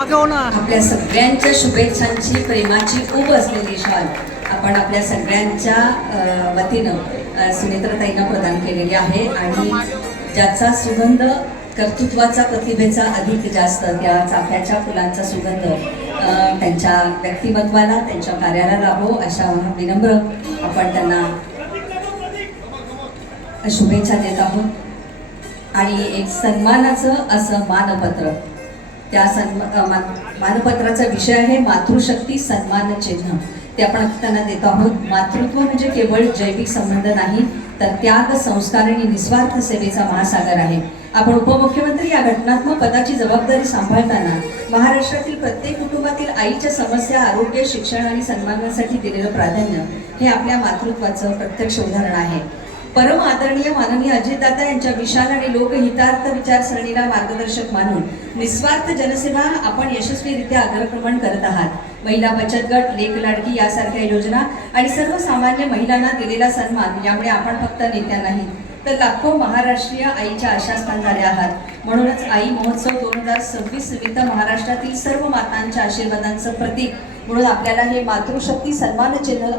आपल्या सगळ्यांच्या शुभेच्छांची प्रेमाची ऊब असलेली शाल आपण आपल्या सगळ्यांच्या वतीनं सुनेत्राताईंना प्रदान केलेली आहे आणि ज्याचा सुगंध कर्तृत्वाचा प्रतिभेचा अधिक जास्त त्या चाफ्याच्या फुलांचा सुगंध त्यांच्या व्यक्तिमत्वाला त्यांच्या कार्याला लाभो अशा विनम्र आपण त्यांना शुभेच्छा देत आहोत। आणि एक सन्मानाचं असं मानपत्र, त्या मानपत्राचा विषय आहे मातृशक्ती सन्मान चिन्ह, ते आपण त्यांना देत आहोत। मातृत्व म्हणजे केवळ जैविक संबंध नाही तर त्याग, संस्कार आणि निस्वार्थ सेवेचा महासागर आहे। आपण उपमुख्यमंत्री या घटनात्मक पदाची जबाबदारी सांभाळताना महाराष्ट्रातील प्रत्येक कुटुंबातील आईच्या समस्या, आरोग्य, शिक्षण आणि सन्मानासाठी दिलेलं प्राधान्य हे आपल्या मातृत्वाचं प्रत्यक्ष उदाहरण आहे। परम आदरणीय माननीय अजितदादा यांच्या विशाल आणि लोकहितार्थ विचारसरणीला मार्गदर्शक मानून निस्वार्थ जनसेवा आपण यशस्वीरित्या अग्रक्रमण करत आहात। महिला बचत गट, लेक लाडकी यासारख्या योजना आणि सर्वसामान्य महिलांना दिलेला सन्मान यामुळे आपण फक्त नेत्या नाही तर लाखो महाराष्ट्रीय आईच्या आशास्थान झाले आहात। म्हणूनच आई महोत्सव 2026 निमित्त महाराष्ट्रातील सर्व मातांच्या आशीर्वादांचं प्रतीक म्हणून आपल्याला हे मातृशक्ती सन्मान चिन्ह